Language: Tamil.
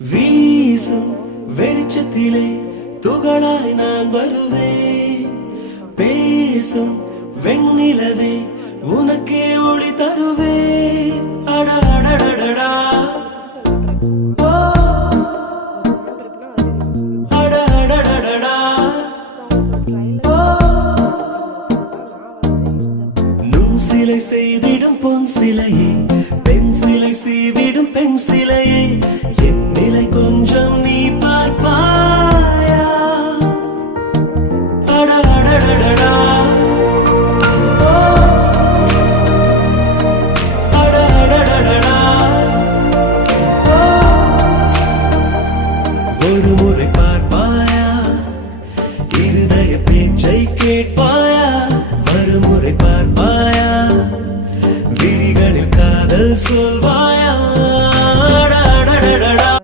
வீசும் வெளிச்சத்திலே துகளாய் நான் வருவேன். பேசும் வெண்ணிலவே உனக்கே ஒளி தருவேன். அட அடடடடா ஓ அட அடடடடா ஓ நுண் சிலை செய்திடும் பொன் சிலையே, பெண் சிலை செய்விடும் பெண் சிலையே, என் நிலை கொஞ்சம் நீ பார்ப்பாயா? அட அடடடடா ஓ அட அடடடடா ஓ ஒரு முறை பார்ப்பாயா? இருதய பேச்சை கேட்பாயா? மறுமுறை பார்ப்பாயா? விழிகளில் காதல் சொல்வா